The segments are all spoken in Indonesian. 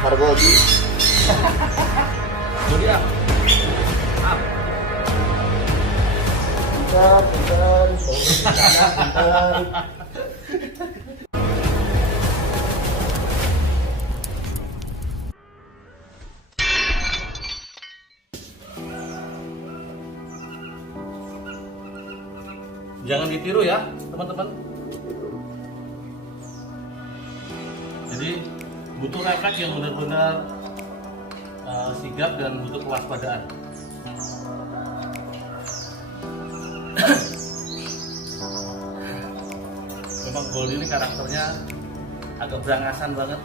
Pasar Goldie. Jadi ya. Bentar, bentar. Jangan ditiru ya, teman-teman. Jadi butuh refleks yang benar-benar sigap dan butuh kewaspadaan. Memang Goldie ini karakternya agak berangasan banget.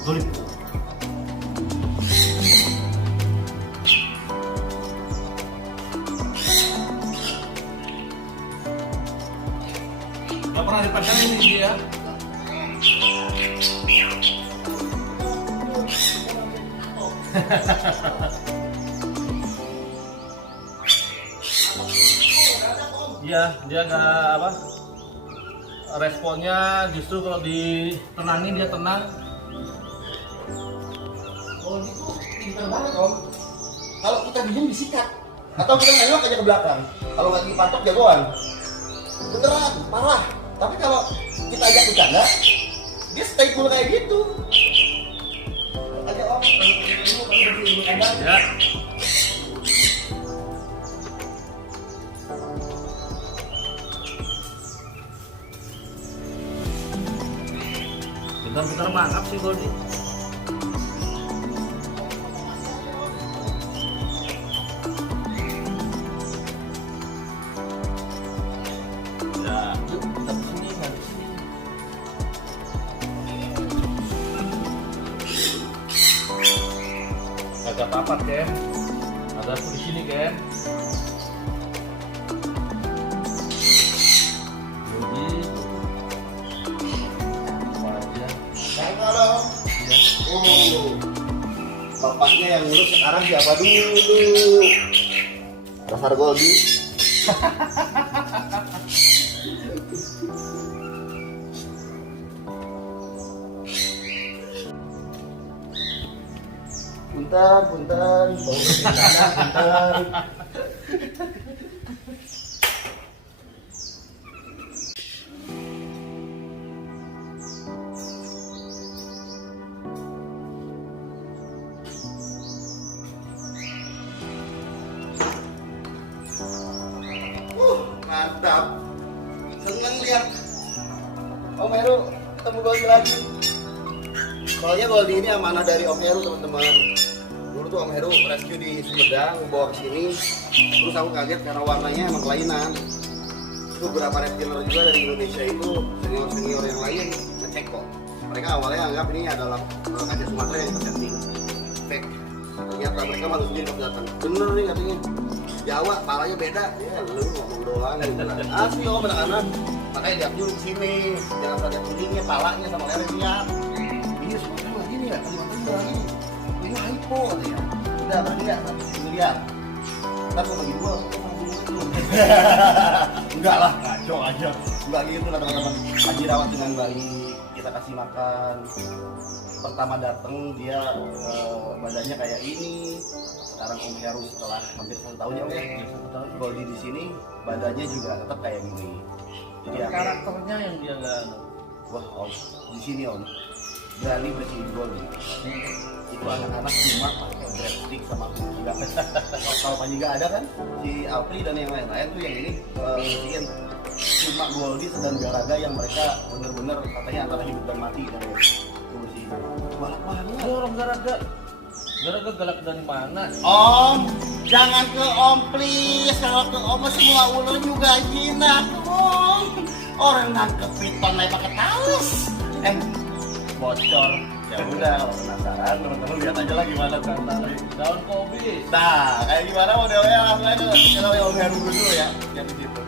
Goldie. Gak pernah dipasangin ini dia. Iya, dia nggak apa. Responnya justru kalau ditenangin dia tenang. Goldie tuh pintar banget om. Kalau kita diem disikat, atau kita nengok aja ke belakang. Kalau nggak dipatok jagoan. Beneran, parah. Tapi kalau kita ajak bercanda, dia stay cool kayak gitu. Aja om, Ya. Bentar-bentar mangap sih Goldie. Ya, yuk kita kesini, nggak kesini. Agak papat Ken, agak aku di sini Ken. Goldie, apa aja? kalau Ya. bapaknya yang ngurus sekarang siapa dulu? Pasar Goldie. Bentar. Mantap. Seneng lihat Om Heru ketemu Goldie lagi. Soalnya Goldie ini amanah dari Om Heru teman-teman. Dulu tuh Om Heru rescue di Sumedang, bawa ke sini. Terus aku kaget karena warnanya emang kelainan. Beberapa reptiler juga dari Indonesia itu senior yang lain ngecek kok. Mereka awalnya anggap ini adalah kaca Sumatera yang tersetting fake. Ternyata mereka malah sendiri pas datang. Bener nih katanya. Jawa palanya beda. Ya lu ngomong doang. Asli om anak-anak. Makanya lihat dulu sini. Jangan ada kuningnya, palanya sama lerengnya. Ini Sumatera lagi nih ya. Kalimantan juga lagi nih. Ini hypo katanya. Udah pergi ya. Lihat. Ntar kalau bagi gua enggak lah, ngaco aja. Enggak gitu lah teman-teman. Haji rawat dengan baik, kita kasih makan. Pertama datang dia badannya kayak ini. Sekarang Om Heru setelah hampir 1 tahun ya Om ya. Goldie di sini badannya juga tetap kayak gini. Jadi Karakternya yang dia nggak. wah Om, di sini Om berani bersihin Goldie. Itu anak-anak cuma pakai breadstick sama juga. Kalau Panji nggak ada kan, si Apri dan yang lain-lain tuh yang ini bersihin cuma Goldie dan Garaga yang mereka bener-bener katanya antara hidup dan mati dan bersihin. Balap banget. Ada orang Garaga. Garaga galak dari mana? Om, jangan ke Om please. Kalau ke Om semua ulo juga jinak Om. Orang nangkep piton naik pakai talas. Bocor. Ya udah, kalau penasaran teman-teman lihat aja lah gimana tarik Daun kopi. Nah, kayak gimana modelnya langsung aja kita lihat Om Heru dulu ya, yang di situ.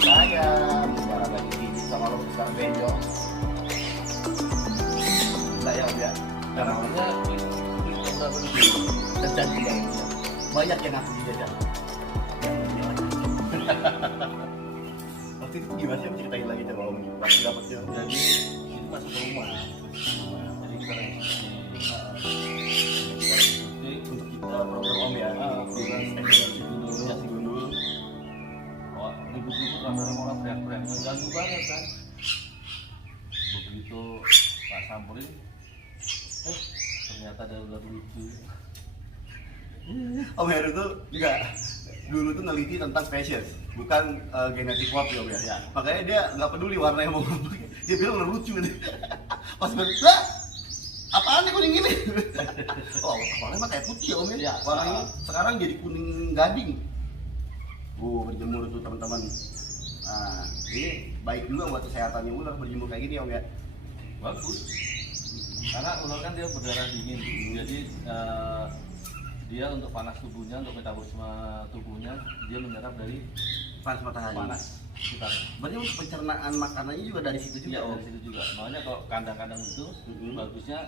Sayang, sekarang lagi gigi sama lo sekarang benjol. karakternya klik kobra begitu. Kecantikan. Banyak yang aku dijajah. Waktu itu gimana sih om, ceritain lagi coba om waktu dapetnya. Jadi itu masuk ke rumah. Jadi kita Untuk kita program om ya. bukan si Gundul. Oh, ribut-ribut rame-rame orang teriak-teriak, mengganggu banget kan. Begitu Pak samperin, ternyata ada ular lucu. Om Heru tuh enggak dulu tuh neliti tentang spesies, bukan genetik pop ya om ya. Ya. Makanya dia nggak peduli warnanya mau apa. Dia bilang udah lucu nih. Pas balik, lah apaan nih kuning ini? Oh, awalnya mah kayak putih ya om ya. Ya. Warnanya sekarang jadi kuning gading. Berjemur tuh teman-teman. Nah, ini baik juga buat kesehatannya ular berjemur kayak gini om ya. Bagus. Karena ular kan dia berdarah dingin, jadi dia untuk panas tubuhnya, untuk metabolisme tubuhnya, dia menyerap dari Panas matahari. panas sekitar. Berarti untuk pencernaan makanannya juga dari situ juga Iya, om. dari situ juga. Makanya kalau kandang-kandang itu bagusnya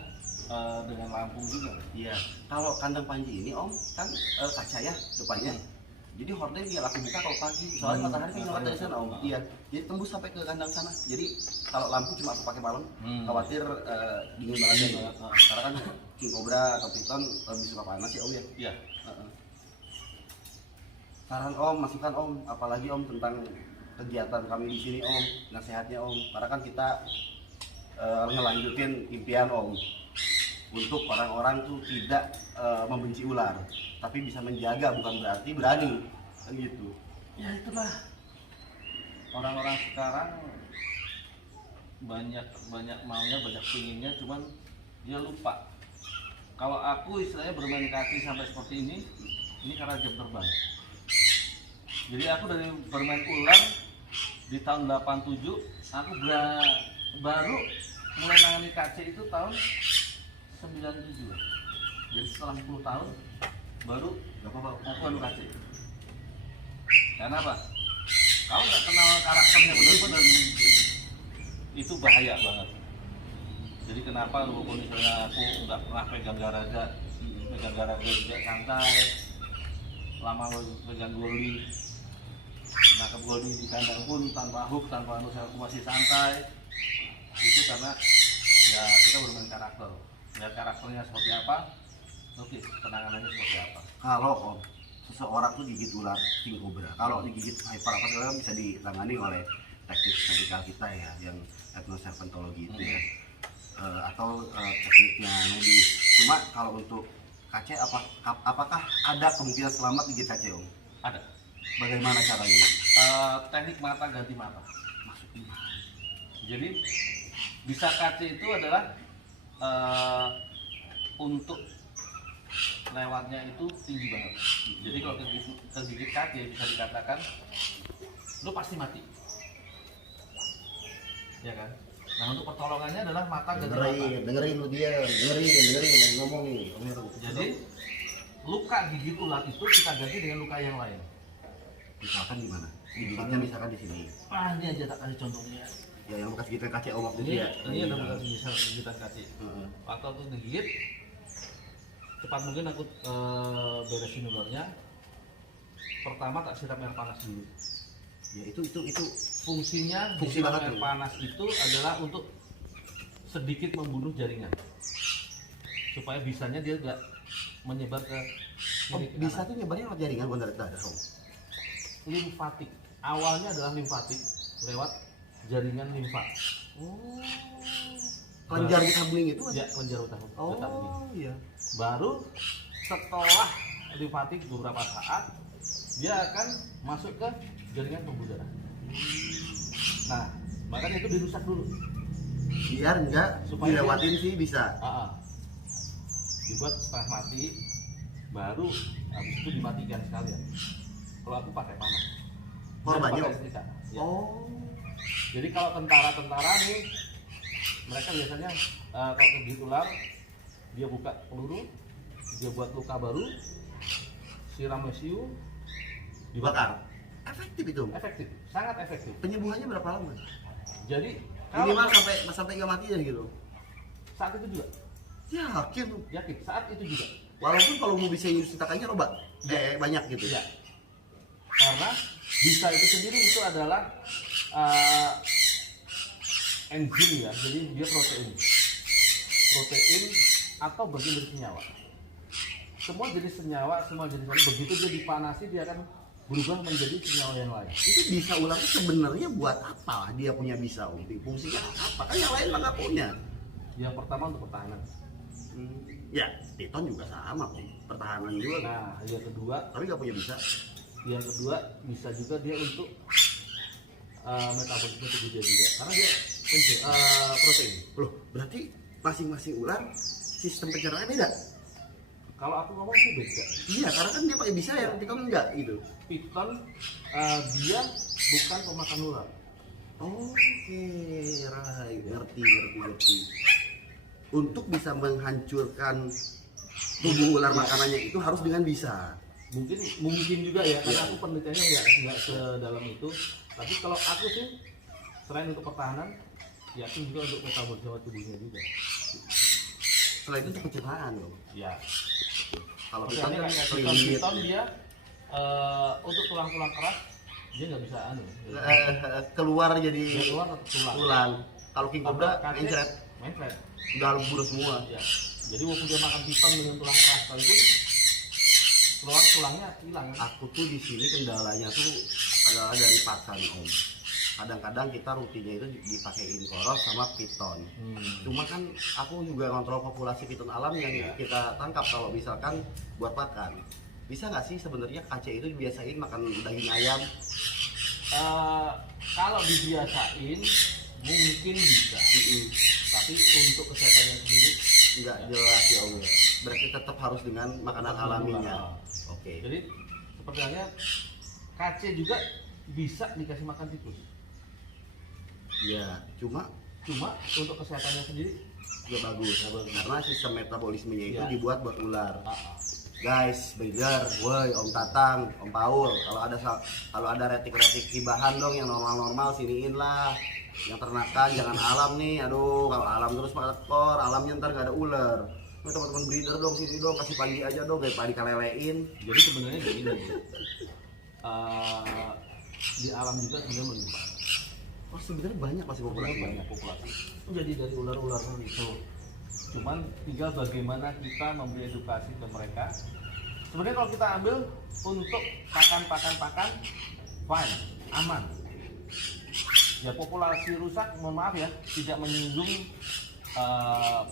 dengan lampu juga. Iya. Kalau kandang panji ini om kan kaca ya depannya. Jadi hordeng dia laku buka kalau pagi. Soalnya matahari kan lewat dari sana om. Iya. Jadi tembus sampai ke kandang sana. Jadi kalau lampu cuma aku pakai malam. Khawatir dingin banget ya. Karena kan king cobra atau python lebih suka panas ya om ya. Iya. Saran om, masukan om, apalagi om tentang kegiatan kami di sini om, nasihatnya om. Karena kan kita ngelanjutin impian om untuk orang-orang tuh tidak membenci ular, tapi bisa menjaga, bukan berarti berani, kan gitu. Ya itulah orang-orang sekarang banyak maunya, banyak pinginnya, cuman dia lupa. Kalau aku istilahnya bermain kaki sampai seperti ini karena jam terbang. Jadi aku dari bermain ular di tahun 87, aku baru mulai nangani KC itu tahun 97. Jadi setelah 10 tahun baru aku anu KC. Karena apa? Kalau nggak kenal karakternya benar-benar itu bahaya banget. Jadi kenapa walaupun misalnya aku nggak pernah pegang garaga juga santai, lama pegang goli, nangkep goli di kandang pun tanpa hook, tanpa aku masih santai. Itu karena ya kita bermain karakter. Lihat karakternya seperti apa, oke, penanganannya seperti apa. Kalau om seseorang tuh gigit ular king cobra, kalau digigit hyper apa segala bisa ditangani oleh teknik medikal kita ya, yang etnoserpentologi itu ya, atau tekniknya medis. Cuma kalau untuk KC apakah ada kemungkinan selamat gigit KC om? Ada. Bagaimana caranya? Teknik mata ganti mata. Maksudnya? Jadi bisa KC itu adalah untuk lewatnya itu tinggi banget. Jadi kalau kegigit KC bisa dikatakan lu pasti mati, ya kan? Nah untuk pertolongannya adalah mata ganti mata. Dengerin lu dia, dengerin ngomong nih om Heru. Jadi luka gigit ular itu kita ganti dengan luka yang lain. Misalkan gimana? Digigitnya misalkan di sini. Ini aja tak kasih contohnya. Ya yang bekas gigitan KC om waktu itu Ini ya. ini ada bekas gigitan KC. Waktu aku digigit, cepat mungkin aku beresin ularnya. Pertama tak siram air panas dulu. Ya itu Fungsinya Fungsi disiram banget air tuh. panas itu adalah untuk sedikit membunuh jaringan, supaya bisanya dia nggak menyebar ke kiri ke bisa kanan. tuh nyebarnya lewat jaringan bukan dari darah om. Limfatik, awalnya adalah limfatik lewat jaringan limfa. Kelenjar getah bening itu Ya, kelenjar getah bening. Oh iya. Baru setelah limfatik beberapa saat dia akan masuk ke jaringan pembuluh darah. Nah, makanya itu dirusak dulu. Biar enggak Supaya dilewatin sih bisa. Dibuat setengah mati, baru habis itu dimatikan sekalian. Kalau aku pakai panas. Korbannya Pakai om? setrika. Ya. Oh. Jadi kalau tentara nih, mereka biasanya kalau kegigit ular, dia buka peluru, dia buat luka baru, siram mesiu, dibakar. Efektif itu. Efektif, sangat efektif. Penyembuhannya berapa lama? Jadi Minimal kalau sampai nggak mati ya gitu. saat itu juga Yakin lu? Yakin saat itu juga. Walaupun kalau mau bisa industri takanya roba, banyak gitu. Ya. Karena bisa itu sendiri itu adalah enzim ya, jadi dia protein atau bagian dari senyawa. Semua jenis senyawa, semua jenis begitu dia dipanasi dia akan berubah menjadi senyawa yang lain. Itu bisa ular itu sebenarnya buat apa? Dia punya bisa Om? Fungsinya apa? Kan yang lain mah nggak punya. Yang pertama untuk pertahanan. Ya, piton juga sama Om. Pertahanan juga. Nah, yang kedua, Tapi nggak punya bisa. Bisa juga dia untuk metabolisme tubuh dia juga, karena dia protein. Loh, berarti masing-masing ular sistem pencernaannya beda? Kalau aku ngomong sih beda. Iya, karena kan dia pakai bisa ya, piton enggak gitu. Piton dia bukan pemakan ular. Oke, right. Ngerti. Untuk bisa menghancurkan tubuh ular makanannya itu harus dengan bisa. Mungkin juga ya, karena aku penelitiannya nggak sedalam itu. Tapi kalau aku sih selain untuk pertahanan, yakin juga untuk metabolisme tubuhnya juga. Selain itu untuk pencernaan loh. Ya. Kalau Oke, piton ini kan kayak kulit. piton dia untuk tulang-tulang keras dia nggak bisa Keluar jadi dia keluar atau tulang. Kalau king cobra mencret, mencret. udah lebur semua. Ya. Jadi walaupun dia makan piton dengan tulang keras sekalipun keluar tulangnya hilang. Aku tuh di sini kendalanya tuh adalah dari pakan Om. Kadang-kadang kita rutinnya itu dipakein koros sama piton. Cuma kan aku juga kontrol populasi piton alam yang kita tangkap kalau misalkan buat pakan. Bisa nggak sih sebenarnya KC itu dibiasain makan daging ayam? Kalau dibiasain mungkin bisa. Tapi untuk kesehatannya sendiri Nggak jelas ya Om. Berarti tetap harus dengan makanan alaminya. Oke. Jadi seperti halnya KC juga bisa dikasih makan tikus. Ya, cuma untuk kesehatannya sendiri nggak bagus. Karena sistem metabolismenya itu Ya. dibuat buat ular. Guys, breeder, woi Om Tatang, Om Paul, kalau ada retik-retik hibahan dong yang normal-normal siniin lah. Yang ternakan jangan alam nih, aduh kalau alam terus ekor, alamnya ntar gak ada ular. Nah, teman-teman breeder dong sini dong, kasih pagi aja dong, kayak padi kalelein. Jadi sebenarnya kayak gini, di alam juga sebenarnya melimpah. Oh sebenarnya banyak pasti populasi. Banyak populasi. Jadi dari ular-ular itu, cuman tinggal bagaimana kita memberi edukasi ke mereka. Sebenarnya kalau kita ambil untuk pakan, fine, aman. Ya populasi rusak, mohon maaf ya, tidak menyinggung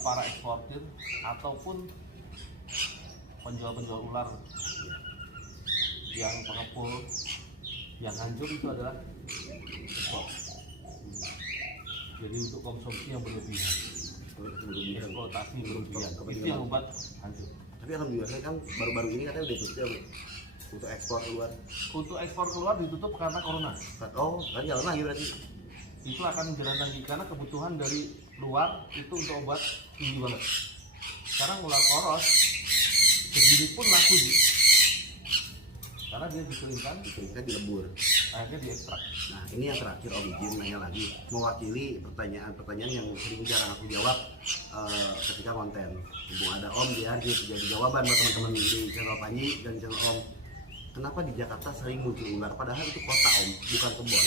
para eksportir ataupun penjual-penjual ular yang pengepul, yang hancur itu adalah ekspor. Jadi untuk konsumsi yang berlebihan, eksploitasi berlebihan, itu yang membuat hancur. Tapi alhamdulillah saya kan baru-baru ini katanya udah tutup ya Bro, untuk ekspor keluar. Untuk ekspor keluar ditutup karena corona. Oh kan jalan lagi berarti. Itu akan jalan lagi karena kebutuhan dari luar itu untuk obat tinggi banget. Sekarang ular koros segini pun laku sih, karena dia dikeringkan, dilebur. akhirnya diekstrak. Nah ini yang terakhir Om izin nanya lagi, mewakili pertanyaan yang sering jarang aku jawab ketika konten. Mumpung ada Om biar dia jadi jawaban buat teman-teman di channel Panji dan channel Om. Kenapa di Jakarta sering muncul ular? Padahal itu kota Om, bukan kebun.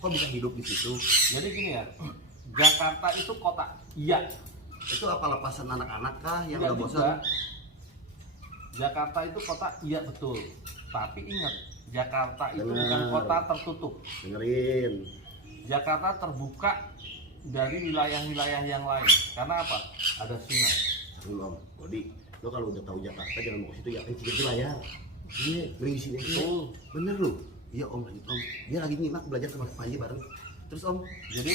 Kok bisa hidup di situ? Jadi gini ya, Jakarta itu kota, iya. Itu apa lepasan anak-anak kah yang Enggak udah bosan? juga. Jakarta itu kota, iya betul. Tapi ingat, Jakarta itu Bener. bukan kota tertutup. Dengerin. Jakarta terbuka dari wilayah-wilayah yang lain. Karena apa? Ada sungai. Dulu Om, Bodi, lo kalau udah tahu Jakarta jangan mau ke situ ya, kencing di layar. Iya, beri di sini aja. Bener lo. Iya Om, lanjut Om. Dia lagi nyimak belajar sama Panji bareng. Terus Om, Jadi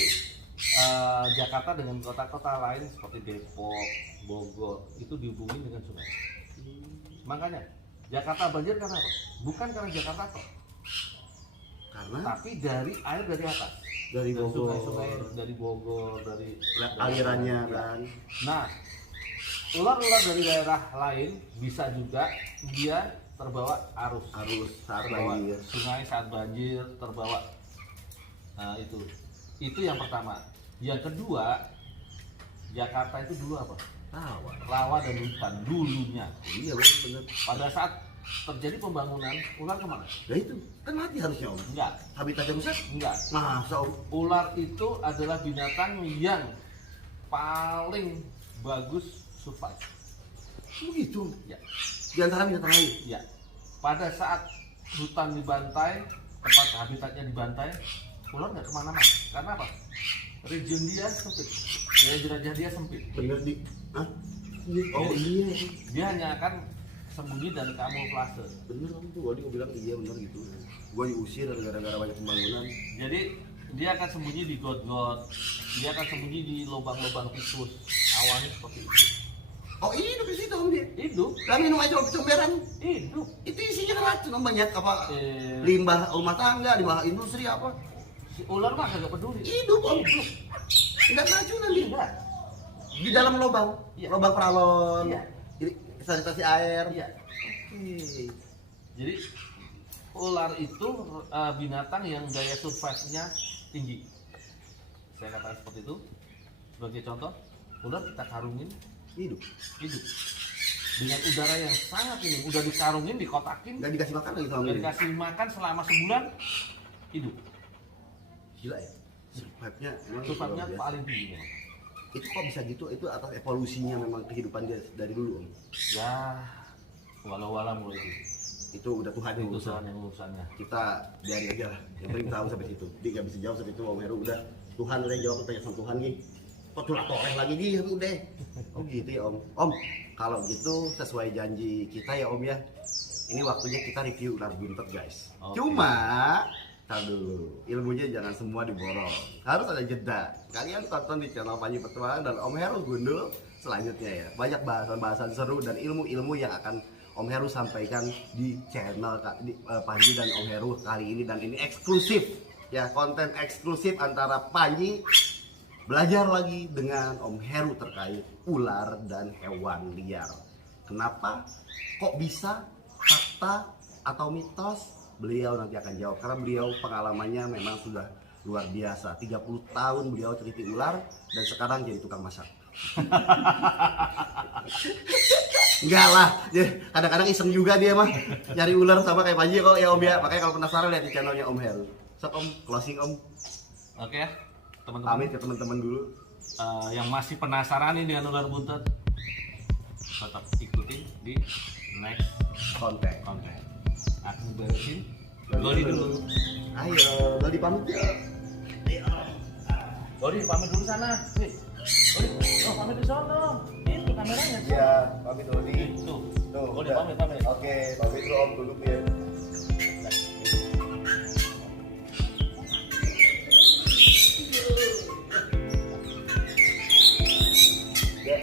Jakarta dengan kota-kota lain seperti Depok, Bogor itu dihubungi dengan sungai. Makanya Jakarta banjir karena apa? Bukan karena Jakarta kok, karena tapi dari air dari atas, dari Bogor, sungai-sungai dari Bogor, dari alirannya ya. kan. Nah, ular-ular dari daerah lain bisa juga dia terbawa arus Saat terbawa banjir. sungai saat banjir, terbawa. Nah itu yang pertama. Yang kedua, Jakarta itu dulu apa? rawa dan hutan dulunya. Iya benar. Pada saat terjadi pembangunan, ular kemana? Ya itu kan mati harusnya Om. Enggak, Habitatnya rusak. enggak. Masa Om? Ular itu adalah binatang yang paling bagus survive. Begitu. Ya, Di antara binatang lain. ya. Pada saat hutan dibantai, tempat habitatnya dibantai, ular nggak kemana-mana. Karena apa? Region dia sempit, daya jelajah dia sempit. Bener di. Hah? Oh iya. Dia hanya akan sembunyi dan kamuflase. Bener Om tuh. Gua bilang iya bener gitu. Gua diusir gara-gara banyak pembangunan. Jadi dia akan sembunyi di got-got, dia akan sembunyi di lubang-lubang tikus. Awalnya seperti itu. Oh ini hidup di situ Om dia. Hidup, Kan minum aja comberan. hidup. Itu isinya racun Om, banyak apa? Eh, Limbah rumah tangga, limbah industri apa? si ular mah kagak peduli. Hidup Om. Enggak racunan dia. Enggak. Di dalam lubang, Iya. lubang peralon, Iya. sanitasi air. Iya. Oke. Jadi ular itu binatang yang daya survive-nya tinggi. Saya katakan seperti itu. Sebagai contoh, ular kita karungin Hidup. hidup dengan udara yang sangat ini, udah dikarungin, dikotakin, Nggak dikasih makan lagi sama dan dia. dikasih makan selama sebulan, hidup. Gila ya. Survive-nya emang Survive-nya luar biasa. paling tinggi memang. Itu kok bisa gitu? Itu atas evolusinya memang kehidupan dia dari dulu Om. Ya, walau-walau mulai itu. Itu udah Tuhan yang Itu urusan. yang urusannya. Kita biarin aja lah. Yang penting tahu sampai situ. Dia nggak bisa jawab sampai itu Om Heru udah. Tuhan udah jawab pertanyaan sama Tuhan nih. Kok toreh lagi nih udah. Oh gitu ya Om. Om, kalau gitu sesuai janji kita ya Om ya. Ini waktunya kita review ular buntet guys. Oke. Cuma tar dulu, ilmunya jangan semua diborong. Harus ada jeda. Kalian tonton di channel Panji Petualangan dan Om Heru Gundul selanjutnya ya. Banyak bahasan-bahasan seru dan ilmu-ilmu yang akan Om Heru sampaikan di channel Panji dan Om Heru kali ini, dan ini eksklusif ya, konten eksklusif antara Panji belajar lagi dengan Om Heru terkait ular dan hewan liar. Kenapa? Kok bisa? Fakta atau mitos? Beliau nanti akan jawab karena beliau pengalamannya memang sudah luar biasa. 30 tahun beliau teliti ular dan sekarang jadi tukang masak. Enggak lah, kadang-kadang iseng juga dia mah nyari ular sama kayak Panji kok ya Om ya. Makanya kalau penasaran lihat di channelnya Om Heru. Sok Om, closing Om. Oke ya, teman-teman. Pamit ke teman-teman dulu. Yang masih penasaran nih dengan ular buntet, tetap ikutin di next Konten. konten. Aku beresin Godi dulu. Ayo, Godi pamit ya. Godi pamit dulu sana. Nih. Godi, pamit di sana. Itu kameranya. Ya, pamit Godi. Tuh. Tuh, Godi udah. pamit. Oke, pamit dulu Om dulu ya. Ya.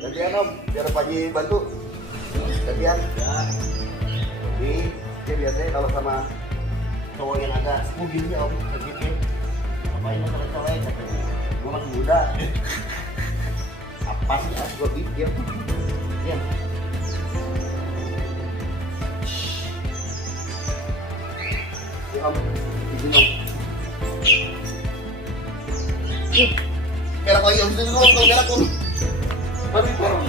Gantian Om, biar Panji bantu. Gantian. Ya. Jadi dia biasanya kalau sama cowok yang agak sepuh gini Om, begitu. Apa ini colek-colek katanya? Gue masih muda. Apa sih gue pikir? Ya. Ya Om, izin Om. Berak lagi Om, izin Om, kalau berak Om. Mari Om.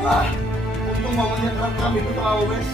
Wah, untung momennya terekam itu tahu, Wes.